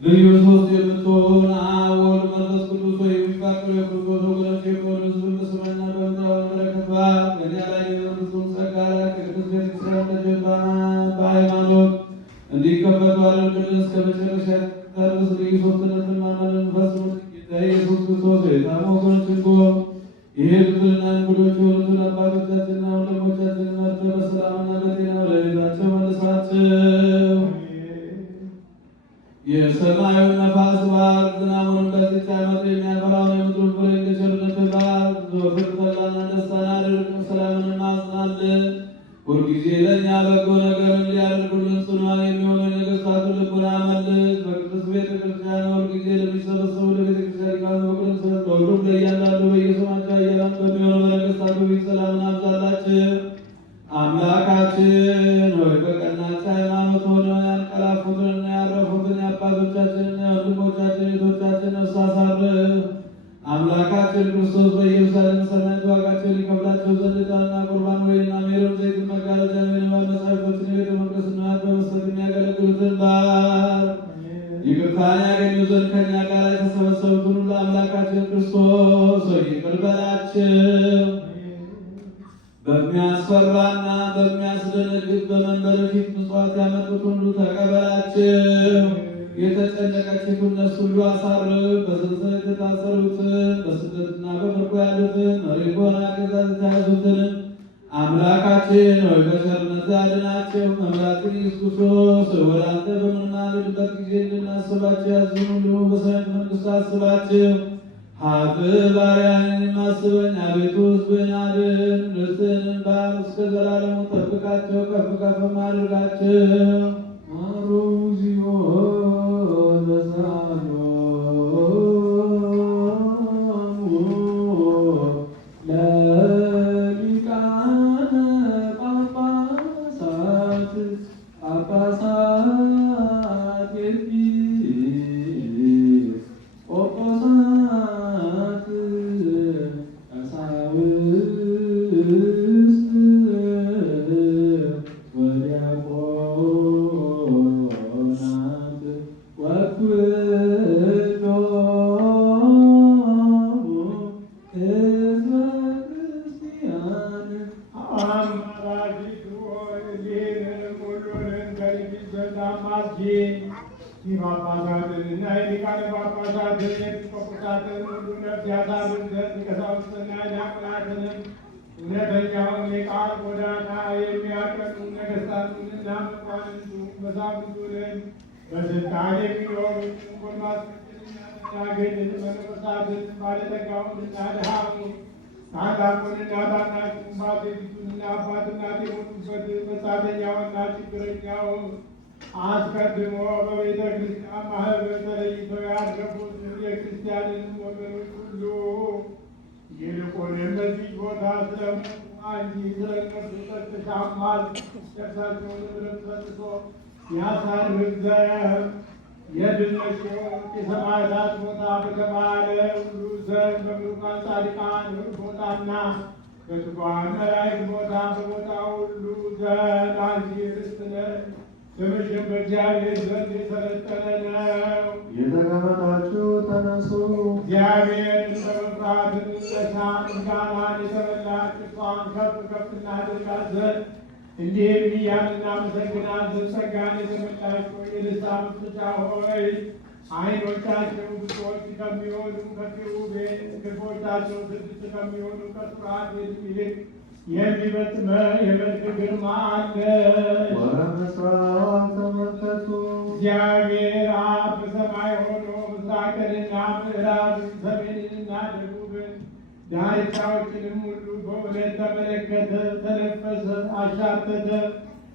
ልዩ ሶስት የምትሆን አብ ወልድ መንፈስ ቅዱስ ሆይ የሚፋቀሩ የክርስቶስ ወገኖች የሆኑ ሕዝብን በስምና በምድራዊ በረከት በዓል በእኛ ላይ የመንግሥቱን ጸጋ ከቅድስት ቤተክርስቲያን ልጆቿን በሃይማኖት እንዲከፈቱ አድርግልን። እስከ መጨረሻ ድረስ ልዩ ሦስትነትን ማመንን ፈጽሙ። ጌታ ኢየሱስ ክርስቶስ የታመሙ ወገኖችን ጎብኝ። የሄዱትንና እንግዶች የሆኑትን አባቶቻችንና ወንድሞቻችንን መርተህ በሰላምና በጤና ወደ ቤታቸው መልሳቸው። የሰማዩን ነፋስ ባህር ዝናቡን በዚች ዓመት የሚያፈራውን የምድሩን ፍሬ እንደ ቸርነትህ ባርክ። ዘወትር ተድላና ደስታን አድርግ፣ ሰላምን እናጽናለን። ሁልጊዜ ለእኛ በጎ ነገርን ሊያደርጉልን ጽኑዓን የሚሆኑ የነገሥታቱን ልቡና መልስ። በቅድስት ቤተ ክርስቲያን ሁልጊዜ ለሚሰበሰቡ ለቤተ ክርስቲያን ሊቃውንት በቅደም ለሁሉም ለእያንዳንዱ በየስማቸው ኃያላን በሚሆኑ በነገሥታቱ ፊት ሰላምን አብዛላቸው። አምላካችን ሆይ በቀናች ሃይማኖት ሆነው ያንቀላፉትንና ያረፉትን የአባቶቻችንና የወንድሞቻችን እህቶቻችን ነፍስ አሳርፍ። አምላካችን ክርስቶስ በኢየሩሳሌም ሰማያዊት ዋጋቸውን ይከፍላቸው ዘንድ ዕጣንና ቁርባን ወይንና ሜሮን ዘይትን መጋረጃ ወይም መጻሕፍቶችን የቤተ መቅደስ ንዋያት በመስጠት የሚያገለግሉትን ባርክ። ይቅርታን ያገኙ ዘንድ ከእኛ ጋር የተሰበሰቡትን ሁሉ አምላካችን ክርስቶስ ሆይ ይቅር በላቸው። በሚያስፈራና በሚያስደነግጥ በመንበረ ፊት ምጽዋት ያመጡት ሁሉ ተቀበላቸው። የተጨነቀችቱን ነፍስ ሁሉ አሳርፍ። በሰንሰለት የታሰሩትን በስደትና በምርኮ ያሉትን መሪር በሆነ አገዛዝ የተያዙትን አምላካችን ሆይ በቸርነትህ አድናቸው። መምህራችን ኢየሱስ ክርስቶስ ወደ አንተ በምንማልድበት ጊዜ እንድናስባቸው ያዝኑ ሁሉ በሰማያዊት መንግሥት አስባቸው። ኃጥእ ባሪያህን አስበኝ አቤቱ፣ ሕዝብህን አድን። ርስትህንም ባርክ፣ እስከ ዘላለሙ ጠብቃቸው፣ ከፍ ከፍም አድርጋቸው። አሩዚዮ ዘሳሎ ለሊቃነ ጳጳሳት ጳጳሳት ቆጶሳት ቀሳውስት ወዲያቆናት ወኩሎሙ ሕዝበ ክርስቲያን አማላጅቱ እሊህንም ሁሉንም ከልጅሽ ዘንድ አማልጅ። ጳጳሳትንና የሊቃነ ጳጳሳትን የኤጲስቆጶሳትን ሁሉ ነፍስ ያሳርፍ ዘንድ ቀሳውስትና ዲያቆናትንም እውነተኛውን የቃል ጎዳና የሚያቀኑ ነገሥታቱንና መኳንንቱን መሳፍንቱንም በስልጣን የሚኖሩትን ጎልማሶችንና ገድን መነኮሳትን ባለጠጋውንና ድሃውን ታላቁንና ታናሹን ባለቤቱንና አባትና የሆኑበት መጻተኛውና ችግረኛውን አስቀድሞ በቤተ ክርስቲያን ማህበር ተለይተው ያልገቡትን የክርስቲያንን ወገኖች ሁሉ ይልቁንም በዚህ ቦታ ስለሙ አንቺ ስለ እነርሱ ጠጥተሻማል። ነፍሳቸውን ንብረት ሰጥቶ ያሳርፍ ዘንድ የድነሽውን የሰማዕታት ቦታ በተባለ ሁሉ ዘንድ በብሩካን ጻድቃን ቦታና በትጉሃን መላእክት ቦታ በቦታ ሁሉ ዘንድ አንቺ ርስት ነሽ። ስምሽም በእግዚአብሔር ዘንድ የሰለጠነ ነው። የተቀመጣችሁ ተነሱ። እግዚአብሔርን በመፍራት እንነሳ። ምስጋናን የተመላች እርሷን ከፍ ከፍ እናድርጋት ዘንድ እንዲህም እያልን እናመሰግናለን። ጸጋን የተመላሽ ሆይ የደስታ መፍሰሻ ሆይ ዓይኖቻቸው ብዙዎች ከሚሆኑ ከኪሩቤል ክንፎቻቸው 6 ከሚሆኑ ከሱራፌል ይልቅ የሚበልጥ የመልክ ግርማ አለ። ወደ ምስራቅ ተመልከቱ። እግዚአብሔር አብ በሰማይ ሆኖ ምስራቅንና ምዕራብን ሰሜንንና ደቡብን ዳርቻዎችንም ሁሉ በእውነት ተመለከተ፣ ተነፈሰ፣ አሻተተ።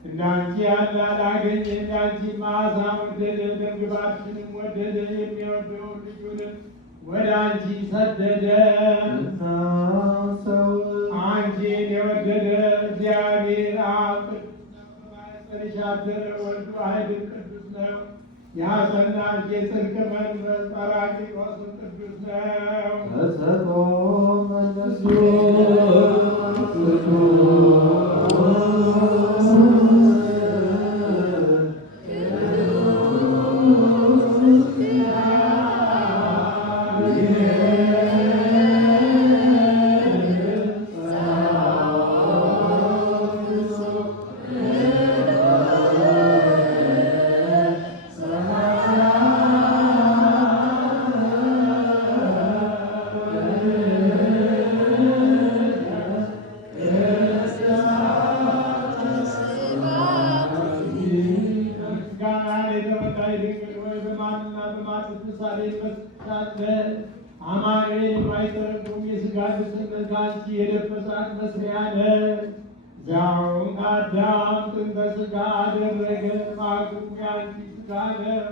እንዳንቺ ያለ አላገኘ። እንዳንቺ መዓዛ ወደደ፣ ደምግባትሽንም ወደደ። የሚወደውን ልጁንም ወደ አንቺ ሰደደ። አንቺን የወደደ እግዚአብሔር አብ ቅዱስ ነው። በማኅፀንሽ ያደረ ወልዱ ዋሕድ ቅዱስ ነው። ያጸናሽ የጽድቅ መንፈስ ጰራቅሊጦስ ቅዱስ ነው። ተሰጦ መለሱ ቅዱስ ድንግል ሆይ በማንና በማን ምሳሌ መስሻለን? አማኑኤል የማይተረጎም የሥጋ ልብስነት አንቺ የለበሳት መስሪያ ነሽ። ዛውን አዳም ጥንተ ሥጋ አደረገ፣ ማጉም ያንቺ ሥጋ ነው።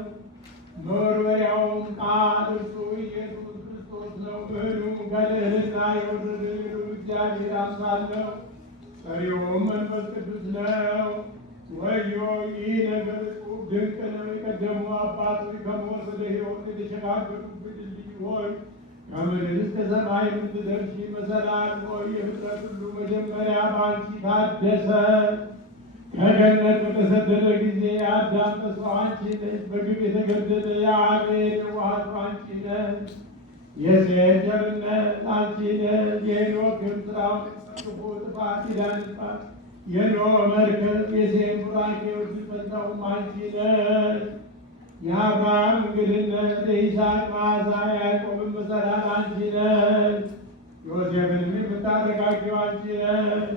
መወርወሪያውም ቃል እርሱ ኢየሱስ ክርስቶስ ነው። እህሉ ከልዕልና የወረደ እግዚአብሔር አምሳል ነው። ጠሪውም መንፈስ ቅዱስ ነው። ወዮ ይህ ነገር ዕጹብ ድንቅ ነው። የቀደሙ አባቶች ከሞት ወደ ሕይወት የተሸጋገሩበት ድልድይ ሆይ ከምድር እስከ ሰማይ የምትደርሺ መሰላል ሆይ የፍጥረት ሁሉ መጀመሪያ በአንቺ ታደሰ። ከገነት በተሰደደ ጊዜ የአዳም ተስፋ አንቺ ነሽ። በግብ የተገደለ የአቤል ዋህቱ አንቺ ነሽ። የሴት ቸርነት አንቺ ነሽ። የሄኖክም ሥራው ክፉ ጥፋት ይዳንባል። የኖኅ መርከብ የሴት ቡራኬ ውድ ፈንታውም አንቺ ነሽ። የአብርሃም እንግድነት የይስሐቅ መዓዛ የያዕቆብን መሰላል አንቺ ነሽ። ዮሴፍንም የምታረጋጊው አንቺ ነሽ።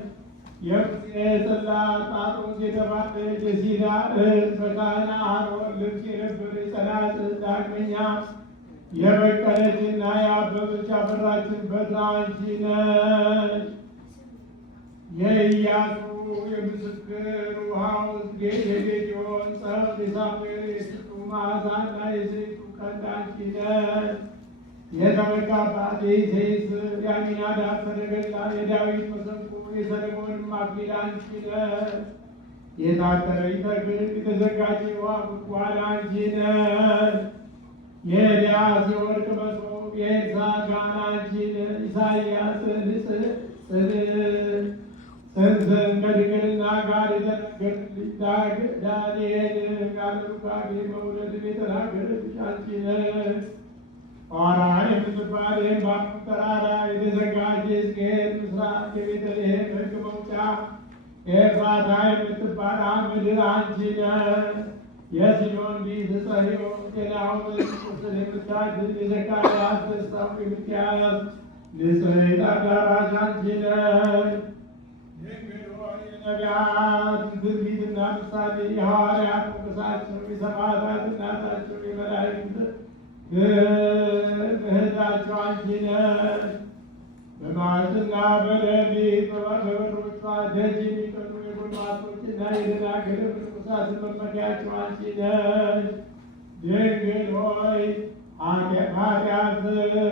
የሙሴ ጽላት ጳጥሮስ የተባለች የሲና እህት በካህነ አሮን ልብስ የነበረች ጸናጽል ዳግመኛ የበቀለችና የአበበች ያፈራችን በትር አንቺ ነሽ። የኢያሱ የምስክር ውሃውስ የጌዴዎን ጸብ የሳሙኤል የስጡ መዓዛና የዘይቱ ቀንድ አንቺ ነሽ። የተመካባት የእሴይ ስር የአሚናዳብ ሰረገላ የዳዊት መሰንቆ የሰሎሞን አክሊል አንቺ ነሽ። የታጠረች ተክል የተዘጋጀ የውሃ ጉድጓድ አንቺ ነሽ። የኤልያስ የወርቅ መሶብ የኤልሳዕ ጋን አንቺ ነሽ። ኢሳይያስ ጽንስን ከድንግልና ጋር የተናገረልሽ ዳንኤል ቃል ሩካቤ መውለድን የተናገረልሽ አንቺ ነሽ። ፋራን የምትባል የዕንባቆም ተራራ የተዘጋጀ ሕዝቅኤል ምስራቅ የቤተልሔም ሕግ መውጫ ኤፍራታ የምትባል ምድር አንቺ ነሽ። የሲዶን ዲስ ዕፀ ሕይወት የናሆምን ቁስል የምታድን የዘካርያስ ደስታው የምትያዝ ንጽሕት አዳራሽ አንቺ ነሽ። ድንግል ሆይ የነቢያት ትንቢትና ምሳሌ የሐዋርያት ሞገሳቸው የሰማዕታት እናታቸው የመላእክት እህታቸው አንቺ ነሽ። በመዓልትና በሌሊት በበሮቿ ደጅ የሚቀኑ የጎልማሶችና የደናግል ርኩሳትን መመኪያቸው አንቺ ነሽ። ድንግል ሆይ ኃጢአት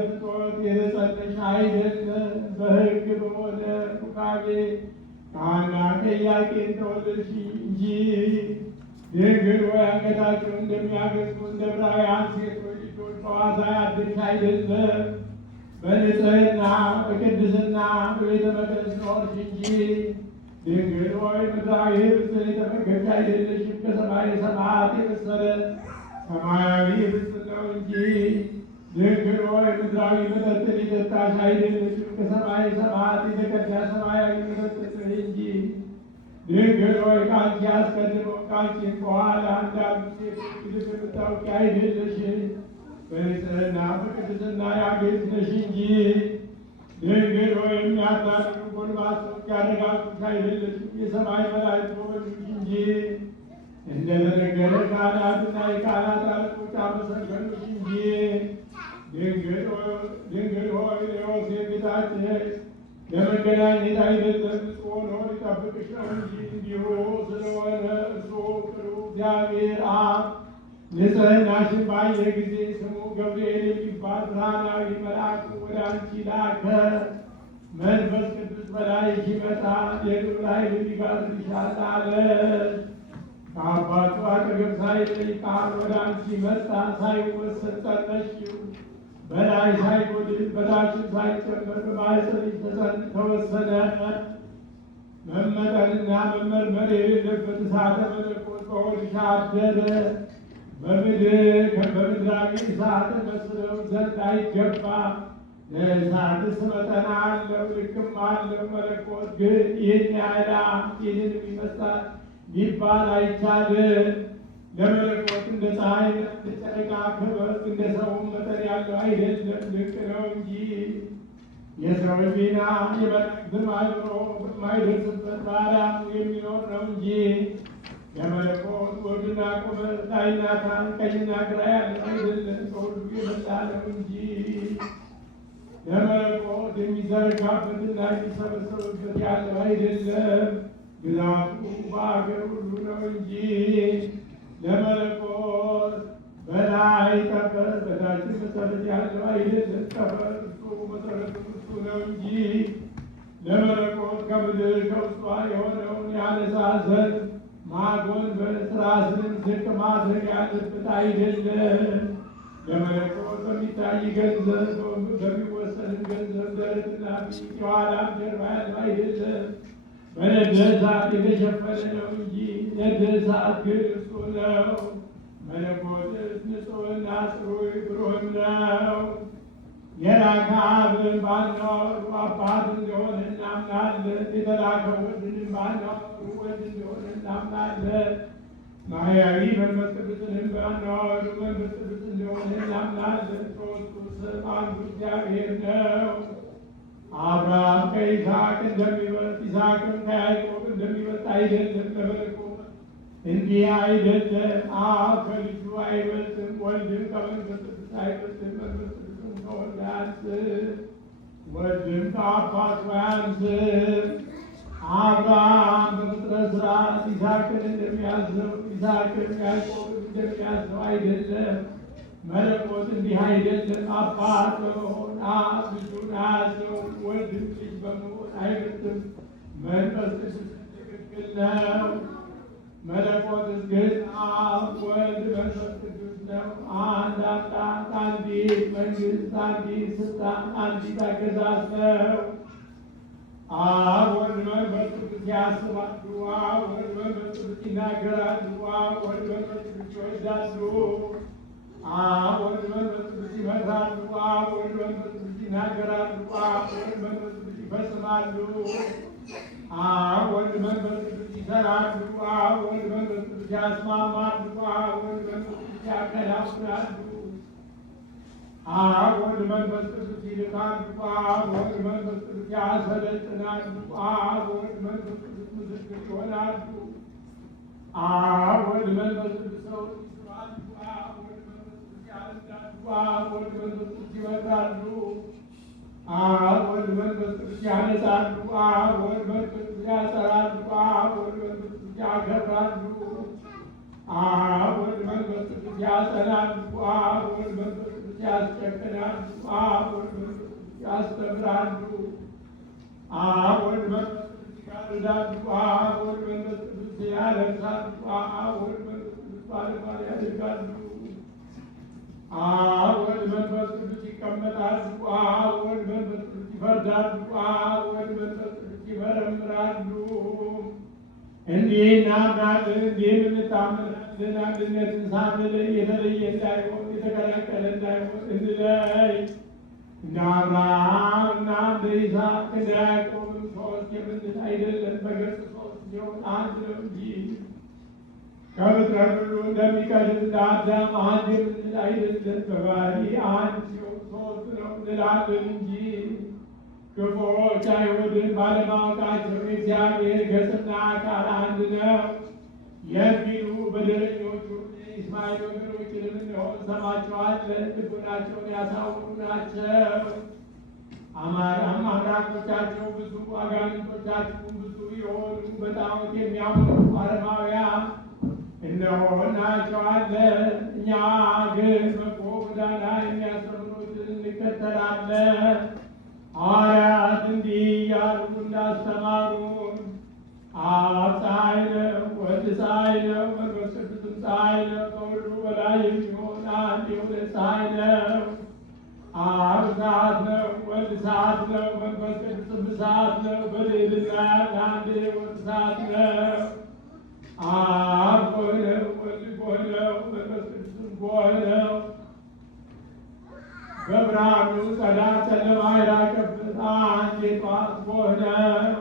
ፍጦት የተጸነሽ አይደለም፣ በሕግ በሆነ ሩካቤ ከሐና ከኢያቄም ተወለድሽ እንጂ። ድንግል ሆይ አንገታቸውን እንደሚያገጹ እንደ ዕብራውያን ሴቶች ልጆች በዋዛ ያደግሽ አይደለም፣ በንጽሕና በቅድስና በቤተ መቅደስ ኖርሽ እንጂ። ድንግል ሆይ ምድራዊ ኅብስትን የተመገብሽ አይደለሽም፣ ከሰማይ ሰማያት የበሰለ ሰማያዊ ኅብስት ነው እንጂ። ድንግል ሆይ ምድራዊ መጠጥን የጠጣሽ አይደለሽም፣ ከሰማይ ሰማያት የተቀዳ ሰማያዊ መጠጥ ነሽ እንጂ። ድንግል ሆይ ከአንቺ አስቀድመው ከአንቺም በኋላ እንዳሉ ሴቶች ልብ የምታውቂ አይደለሽም፣ በንጽሕና በቅድስና ያጌጥሽ ነሽ እንጂ። ድንግል ሆይ የሚያታልሉ ጎልማሶች ያረጋጉሽ አይደለሽም፣ የሰማይ መላእክት ጎበኙሽ እንጂ። እንደተነገረ ካህናትና የካህናት አለቆች አመሰገኑሽ እንጂ። ድንግል ሆይ ለዮሴፍ ጌታችን ለመገናኘት አይደለም ንጹሕ ሆኖ ሊጠብቅሽ ነው እንጂ። እንዲሁ ስለሆነ እርሱ ቅዱስ እግዚአብሔር አብ ንጽሕናሽን ባየ ጊዜ ስሙ ገብርኤል የሚባል ብርሃናዊ መልአክ ወደ አንቺ ላከ። መንፈስ ቅዱስ በላይሽ ይመጣል፣ የልዑል ኃይል ይጋርድሻል አለ። ከአባቱ አጠገብ ሳይለይ ቃል ወደ አንቺ መጣ፣ ሳይወሰን ጸነስሽው። በላይ ሳይጎድል በታችም ሳይጨመር በማኅፀንሽ ተወሰነ። መመጠንና መመርመር የሌለበት እሳተ መለኮት በሆድሽ አደረ። በምድራዊ እሳት መስለው ዘንድ አይገባም። ለእሳትስ መጠን አለው ልክም አለው። መለኮት ግን ይህን ያህል ይህንን ይመስላል ሊባል አይቻልም። ለመለኮት እንደ ፀሐይ እንደ ጨረቃ ክብር እንደ ሰውም መጠን ያለው አይደለም፣ ልቅ ነው እንጂ። የሰው ሕሊና የመላእክትም አእምሮ በማይደርስበት በአርያሙ የሚኖር ነው እንጂ። የመለኮት ወግና ቁመት ላይና ታች ቀኝና ግራ ያለው አይደለም፣ ከሁሉ የበዛ ነው እንጂ። ለመለኮት የሚዘረጋበትና የሚሰበሰብበት ያለው አይደለም፣ ግዛቱ በአገር ሁሉ ነው እንጂ። ለመለኮት በላይ ጠፈር በታች መሰረት ያለው አይደለም፣ ጠፈር እሱ መሰረቱ እሱ ነው እንጂ። ለመለኮት ከምድር ከውስጧ የሆነውን ያነሳ ዘንድ ማጎንበስ ራስን ዝቅ ማድረግ ያለበት አይደለም። ለመለኮት በሚታይ ገንዘብ በሚወሰን ገንዘብ ደረትና ፊት የኋላም ጀርባ ያለው አይደለም፣ በነደ እሳት የተሸፈነ ነው እንጂ። ነደ እሳት ግን እርሱ ነው። መለኮትስ ንጹሕና ጽሩይ ብሩህም ነው። የላከ አብን ባናወሩ አባት እንደሆነ እናምናለን። የተላከ ወልድንም ባናወሩ ወልድ እንደሆነ እናምናለን። ማርያዊ መንፈስ ቅዱስንም ባናወሩ መንፈስ ቅዱስ እንደሆነ እናምናለን። ሦስቱ ስም አንዱ እግዚአብሔር ነው። አብርሃም ከይስሐቅ እንደሚበልጥ ይስሐቅም ከያዕቆብ እንደሚበልጥ አይደለም። ለመለኮት እንዲህ አይደለም። አብ ከልጁ አይበልጥም፣ ወልድም ከመንፈስ ቅዱስ አይበልጥም። መንፈስ ቅዱስም ከወልድ አያንስም፣ ወልድም ከአባቱ አያንስም። አብርሃም በፍጥረት ሥርዓት ይስሐቅን እንደሚያዘው ይስሐቅም ያዕቆብን እንደሚያዘው አይደለም። መለኮት እንዲህ አይደለም። አባት በመሆን አብ ልጁን አያዘውም፣ ወልድም ልጅ በመሆን አይበልጥም። መንፈስ ቅዱስ ትክክል ነው። መለኮትስ ግን አብ ወልድ መንፈስ ቅዱስ ነው። አንድ አምላክ፣ አንዲት መንግሥት፣ አንዲት ስልጣን፣ አንዲት አገዛዝ ነው። አብ ወልድ መንፈስ ቅዱስ ያስባሉ፣ አብ ወልድ መንፈስ ቅዱስ ይናገራሉ፣ አብ ወልድ መንፈስ ቅዱስ ይወዳሉ፣ አብ ወልድ መንፈስ ቅዱስ ይመክራሉ፣ አብ ወልድ መንፈስ ቅዱስ ይናገራሉ፣ አብ ወልድ መንፈስ ቅዱስ ይፈጽማሉ፣ አብ ወልድ መንፈስ ቅዱስ ይሰራሉ፣ አብ ወልድ መንፈስ ቅዱስ ያስማማሉ፣ አብ ወልድ መንፈስ ቅዱስ ያከናውናሉ፣ አብ ወልድ መንፈስ ቅዱስ ይልካሉ፣ አብ ወልድ መንፈስ ቅዱስ ያሰለጥናሉ፣ አብ ወልድ መንፈስ ቅዱስ ምስክር ይሆናሉ፣ አብ ወልድ መንፈስ ቅዱስ ሰው ይስራሉ፣ አብ ወልድ መንፈስ ቅዱስ ያረዳሉ፣ አብ ወልድ መንፈስ ቅዱስ ይመክራሉ፣ አብ ወልድ መንፈስ ቅዱስ ያነጻሉ፣ አብ ወልድ መንፈስ ቅዱስ ያጸራሉ፣ አብ ወልድ መንፈስ ቅዱስ ያከብራሉ፣ አብ ወልድ መንፈስ ቅዱስ ያጸናሉ፣ አብ ወልድ መንፈስ ቅዱስ ያስጨክናሉ፣ አብ ወልድ መንፈስ ቅዱስ ያስተምራሉ፣ አብ ወልድ መንፈስ ቅዱስ ያርዳሉ፣ አብ ወልድ መንፈስ ቅዱስ ያለብሳሉ፣ አብ ወልድ መንፈስ ቅዱስ ባለሟል ያደርጋሉ፣ አብ ወልድ መንፈስ ቅዱስ ይቀመጣሉ፣ አብ ወልድ መንፈስ ቅዱስ ይፈርዳሉ፣ አብ ወልድ መንፈስ ቅዱስ ይመረምራሉ። እንዲህ እናምናለን፣ እንዲህም እንታመናለን። አንድነትን ሳንለይ የተለየ እንዳይሆን የተቀላቀለ እንዳይሆን እንለይ። እንደ አብርሃም እና እንደ ይስሐቅ እንደ ያዕቆብም ሦስት የምንል አይደለም። በግልጽ ሦስት ሲሆን አንድ ነው እንጂ ከፍጥረት ሁሉ እንደሚቀድም እንደ አዳም አንድ የምንል አይደለም። በባህሪ አንድ ሲሆን ሦስት ነው እንላለን እንጂ ክፉዎች አይሁድን ባለማወቃቸው የእግዚአብሔር ገጽና አካል አንድ ነው የሚሉ በደለኞቹ የእስማኤል ወገኖችንም እንሆን እንሰማቸዋለን። ልቡናቸውን ያሳውሩ ናቸው። አምላኮቻቸው ብዙ አጋንንቶቻቸውን ብዙ የሆኑ በጣዖት የሚያመልኩ አረማውያን እነሆ እናያቸዋለን። እኛ ግን በጎ ጎዳና የሚያስተምሩትን እንከተላለን። ሐዋርያት እንዲህ እያሉ እንዳስተማሩን አብ ፀሐይ ነው፣ ወልድ ፀሐይ ነው፣ መንፈስ ቅዱስም ፀሐይ ነው። ከሁሉ በላይ የሚሆን አንድ የሁለት ፀሐይ ነው። አብ እሳት ነው፣ ወልድ እሳት ነው፣ መንፈስ ቅዱስም እሳት ነው። በልዕልና ያለ አንድ የሕይወት እሳት ነው። አብ ጎህ ነው፣ ወልድ ጎህ ነው፣ መንፈስ ቅዱስም ጎህ ነው። በብርሃኑ ጸዳል ጨለማ የራቀበት አንድ የጠዋት ጎህ ነው።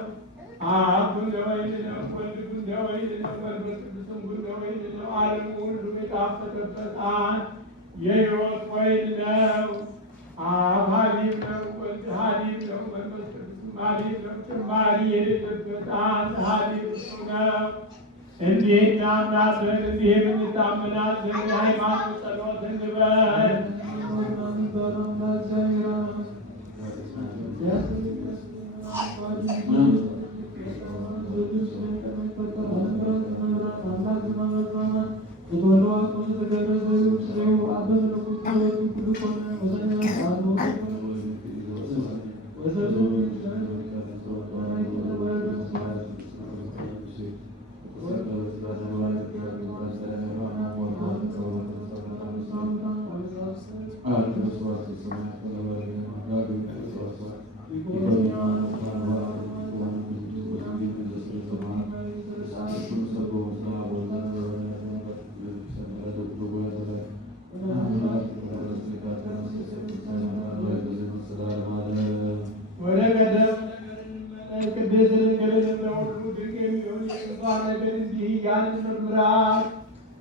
አብ ጉንደ ወይን ነው፣ ወልድ ጉንደ ወይን ነው፣ መንፈስ ቅዱስም ጉንደ ወይን ነው። ዓለሙ ሁሉ የጣፈጠበት አንድ የሕይወት ወይን ነው። አብ ሐሊብ ነው፣ ወልድ ሐሊብ ነው፣ መንፈስ ቅዱስም ሐሊብ ነው። ጭማሪ የሌለበት አንድ ሐሊብ እሱ ነው። እንዲህ እናምናለን፣ እንዲህም እንታምናለን። የሃይማኖት ጸሎት እንበል።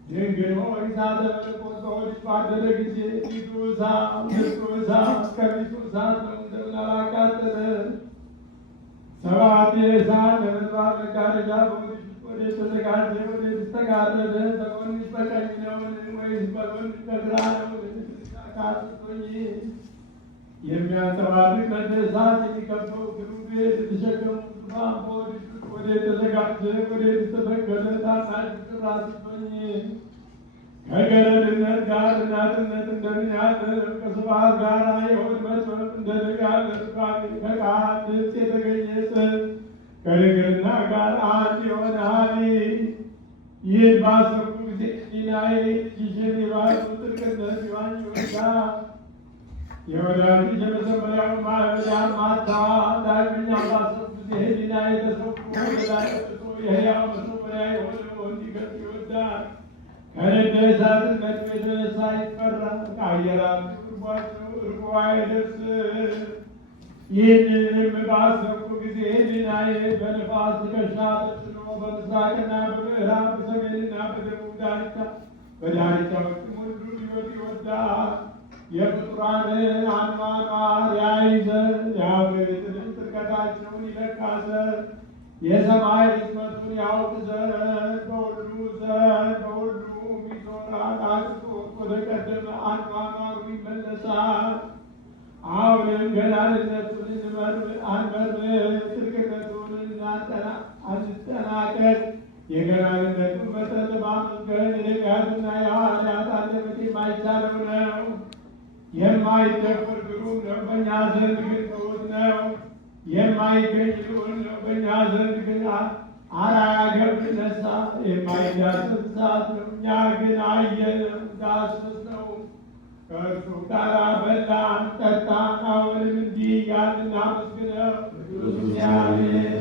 ድንግል ሆይ እሳተ መለኮት በሆድሽ ባደረ ጊዜ ፊቱ እሳት ውስጡ እሳት ከፊቱ እሳት ነው እንደምን አላቃጠለ? ሰባት የእሳት ነበልባል መጋረጃ በሆድሽ ወዴት ተዘጋጀ? ወዴት ተጋረደ? በጎንሽ በቀኝ ነውን ወይስ በጎንሽ በግራ ነውን? አቃጥሎኝ የሚያንጸባርቅ ነደ እሳት የሚከበው ኪሩቤል የተሸከሙ ዙፋን በሆድሽ ወዴት ተዘጋጀ? ወዴት ተተከለ? ታናሽ ፍቅር አስበኝ። ከገረድነት ጋር እናትነት እንደምን ያለ ከስብሐት ጋር የሆድ መጥበብ እንደምን ያለ ርፋሜ ከቃል ድምፅ የተገኘ ጽድቅ ከድንግልና ጋር አንድ የሆነ ሐሊል ይህን ባሰብኩ ጊዜ ሕሊናዬ ልጅሽን የባሕርዩ ጥልቅነት ይዋኝ ይወዳል። የወዳጅሽ የመጀመሪያው ማዕበል ማታ ዳግመኛ ባሰብኩ ጊዜ ሕሊናዬ ተሰብሮ ወደ ላይ ወጥቶ የሕያው መሰወሪያ የሆነው እንዲገልጥ ይወዳል። ከነደ እሳትነት የተነሳ ይፈራል። ከአየራት ርቧቸው እርቦ አይደርስም። ይህንንም ባሰብኩ ጊዜ ሕሊናዬ በነፋስ ትከሻ ተጭኖ በምስራቅና በምዕራብ በሰሜንና በደቡብ ዳርቻ በዳርቻዎችም ሁሉ ሊወጥ ይወዳል። የፍጡራንን አኗኗር ያይ ዘንድ የአገሪቱንም ጥልቀታቸውን ይለካ ዘንድ የሰማይ ርዝመቱን ያውቅ ዘንድ በሁሉ ይዞራል። አቅቶ ወደ ቀደመ አኗኗሩ ይመለሳል። አሁንም ገናንነቱን አንመርምር፣ ጥልቅነቱን አንጠናቀቅ። የገናንነቱን መጠን ለማመስገን የነቢያትና የሐዋርያት አንደበት የማይቻለው ነው። የማይደፈር ግሩም ነው፣ በእኛ ዘንድ ግን ትሑት ነው። የማይገኝ ልዑል ነው፣ በእኛ ዘንድ ግን አርአያ ገብር ነሣ። የማይዳስስ እሳት ነው፣ እኛ ግን አየነው ዳሰስነው። ከእርሱ ጋር በላን ጠጣን። አሁንም እንዲህ እያልን እናመስግነው። ቅዱስ እግዚአብሔር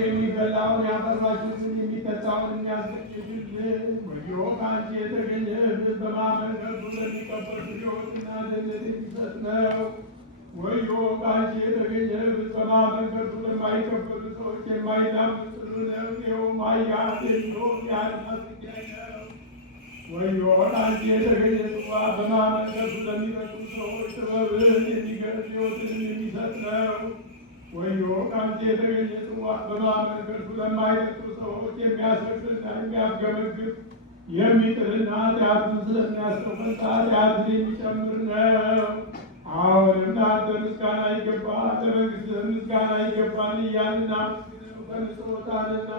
የሚበላውን ያፈራችሁትን የሚጠጣውን የሚያስገኝልን ወዲሁ ከአንቺ የተገኘ ሕዝብ በማመን ከእርሱ ለሚቀበሉ ሕይወትና ድነት የሚሰጥ ነው። ወዮ ከአንቺ የተገኘ ሕዝብ በማመን ከእርሱ ለማይቀበሉ ሰዎች የማይናፍቅ ጽኑ ነው። ይኸውም ኃያል የሚሆን የዓለም ማስገኛ ነው። ወዮ ከአንቺ የተገኘ ጽዋ በማመን ከእርሱ ለሚጠጡ ሰዎች ጥበብን የሚገልጽ ሕይወትንም የሚሰጥ ነው። ወዮ ከአንቺ የተገኘ ጽዋ በማመን ከእርሱ ለማይጠጡ ሰዎች የሚያሰክርና የሚያስገመግም የሚጥልና ኃጢአትን ስለሚያስጠፈን ኃጢአትን የሚጨምር ነው። አሁንም ለአንተ ምስጋና ይገባል፣ ለመንግሥትህ ምስጋና ይገባል እያልን ተንሥኦታልና